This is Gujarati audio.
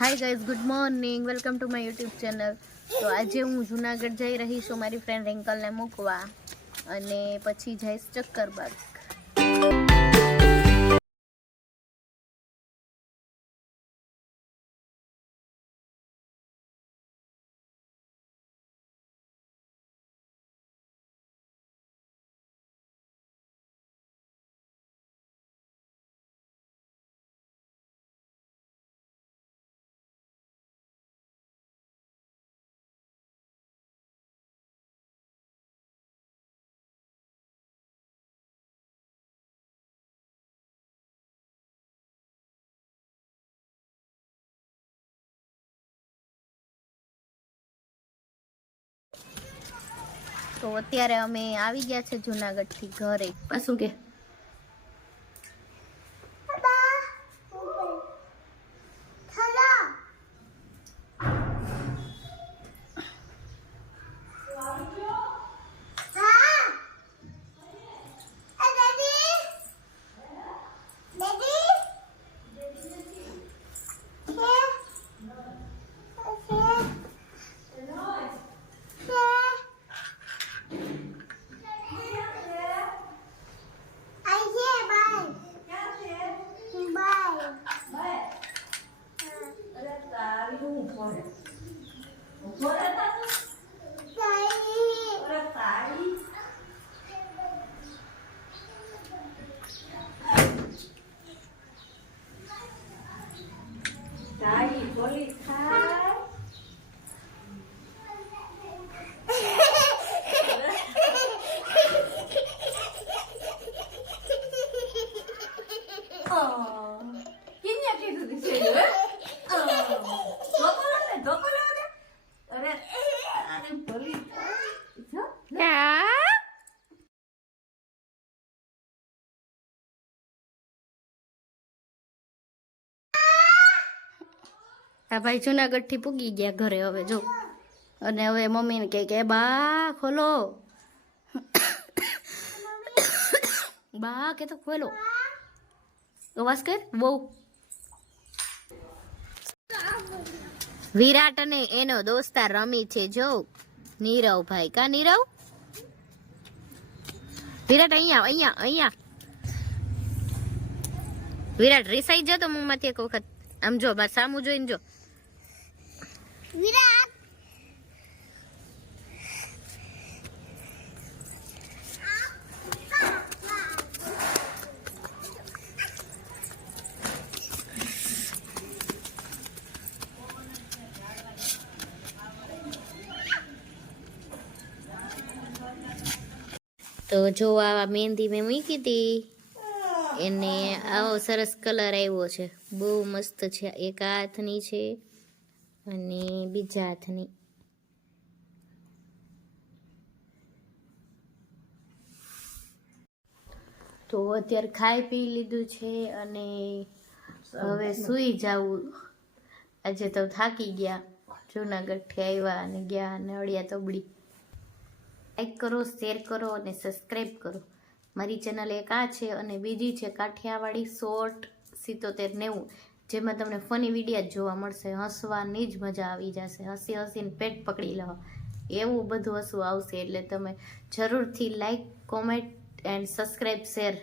Hi guys good morning welcome to my YouTube channel તો આજે હું જુનાગઢ જઈ રહી છું, મારી ફ્રેન્ડ રિંકલને મૂકવા. અને પછી જઈશ ચક્કરબાગ તો અત્યારે અમે આવી ગયા છે જુનાગઢથી ઘરે. શું કે? આ ભાઈ જુનાગઢથી પૂગી ગયા ઘરે હવે, જો. અને હવે મમ્મીને કહે કે, બા, ખોલો. બા, કે તો ખોલો. અવાજ કર. બહુ વિરાટ અને એનો દોસ્તાર રમી છે. જો, નીરવ ભાઈ. કા નીરવ? વિરાટ અહીંયા અહીંયા અહીંયા. વિરાટ રિસાઈ જતો મુંહમાંથી એક વખત. આમ જો, બસ સામું જોઈને જો. વિરાટ! તો જો આ મહેંદી મેં મૂકી હતી એને આવો સરસ કલર આવ્યો છે. બહુ મસ્ત છે. એક હાથની છે અને બીજા હાથની. તો અત્યારે ખાઈ પી લીધું છે અને હવે સૂઈ જાવું. આજે તો થાકી ગયા. જૂનાગઢથી આવ્યા અને ગયા અને અળિયા તબડી. લાઈક કરો શેર કરો અને સબસ્ક્રાઈબ કરો. મારી ચેનલ એક આ છે અને બીજી છે કાઠિયાવાડી શોર્ટ સિત્તોતેર નેવું, જેમાં તમને ફની વિડીયા જ જોવા મળશે. હસવાની જ મજા આવી જશે. હસી હસીને પેટ પકડી લો. એવું બધું હસવું આવશે એટલે તમે જરૂરથી like comment and subscribe share